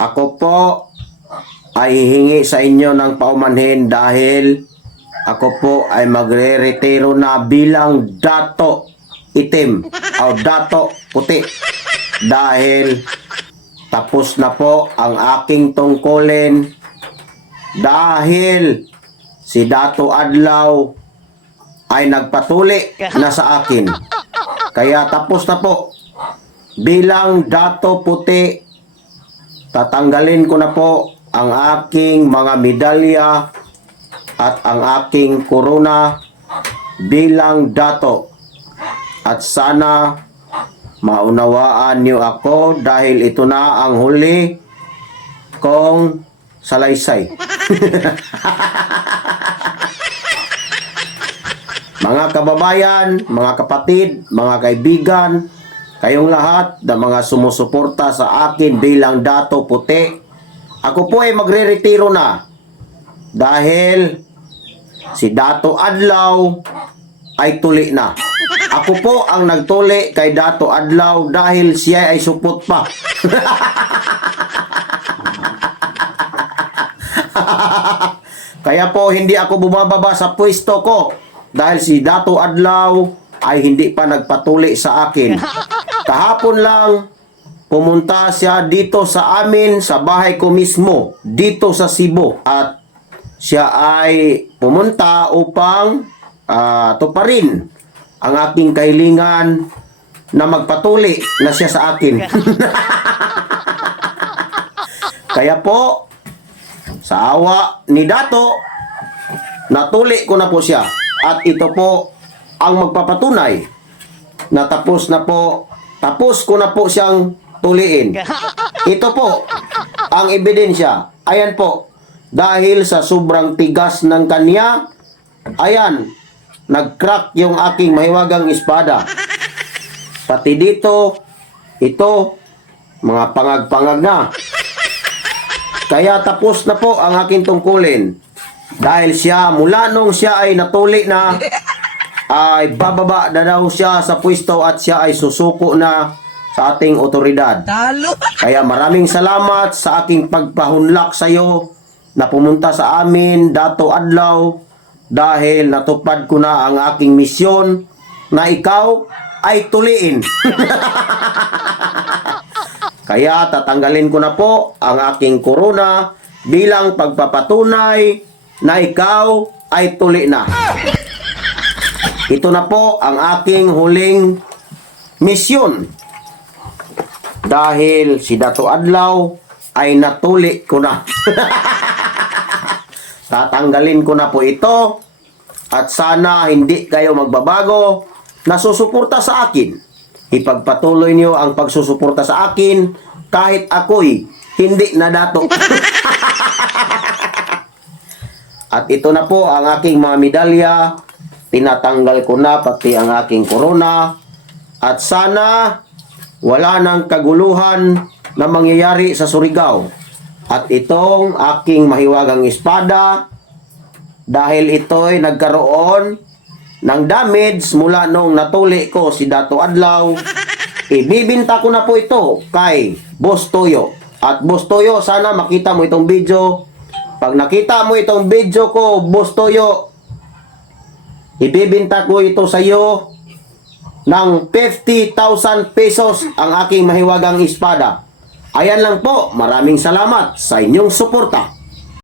Ako po ay hihingi sa inyo ng paumanhin dahil ako po ay magre-retiro na bilang dato itim o dato puti dahil tapos na po ang aking tungkulin dahil si Dato Adlaw ay nagpatuli na sa akin. Kaya tapos na po. Bilang dato puti, tatanggalin ko na po ang aking mga medalya at ang aking korona bilang dato. At sana maunawaan niyo ako dahil ito na ang huli kong salaysay. Mga kababayan, mga kapatid, mga kaibigan, kayong lahat na mga sumusuporta sa akin bilang dato puti, ako po ay magre-retiro na dahil si Dato Adlaw ay tuli na. Ako po ang nagtuli kay Dato Adlaw dahil siya ay supot pa. Kaya po hindi ako bumababa sa pwesto ko dahil si Dato Adlaw ay hindi pa nagpatuli sa akin. Kahapon lang pumunta siya dito sa amin sa bahay ko mismo dito sa Cebu at siya ay pumunta upang tuparin ang aking kahilingan na magpatuli na siya sa akin. Kaya po sa awa ni Dato, natuli ko na po siya. At ito po ang magpapatunay na tapos ko na po siyang tuliin. Ito po ang ebidensya. Ayan po, dahil sa sobrang tigas ng kanya, ayan, nag-crack yung aking mahiwagang espada. Pati dito, ito, mga pangag-pangag na. Kaya tapos na po ang aking tungkulin. Dahil siya, mula nung siya ay natuli na, ay bababa na daw siya sa pwesto at siya ay susuko na sa ating otoridad. Kaya maraming salamat sa aking pagpahunlak sa iyo na pumunta sa amin, Dato Adlaw, dahil natupad ko na ang aking misyon na ikaw ay tuliin. Kaya tatanggalin ko na po ang aking korona bilang pagpapatunay na ikaw ay tuli na. Ito na po ang aking huling misyon. Dahil si Dato Adlaw ay natuli ko na. Tatanggalin ko na po ito at sana hindi kayo magbabago na susuporta sa akin. Ipagpatuloy niyo ang pagsusuporta sa akin kahit ako'y hindi na dato. At ito na po ang aking mga medalya. Tinatanggal ko na pati ang aking korona. At sana wala nang kaguluhan na mangyayari sa Surigao. At itong aking mahiwagang espada, dahil ito'y nagkaroon ng damage mula nung natuli ko si Dato Adlaw, ibibinta ko na po ito kay Boss Toyo. At Boss Toyo, sana makita mo itong video. Pag nakita mo itong video ko, Boss Toyo, ibibinta ko ito sa iyo ng 50,000 pesos ang aking mahiwagang espada. Ayan lang po. Maraming salamat sa inyong suporta.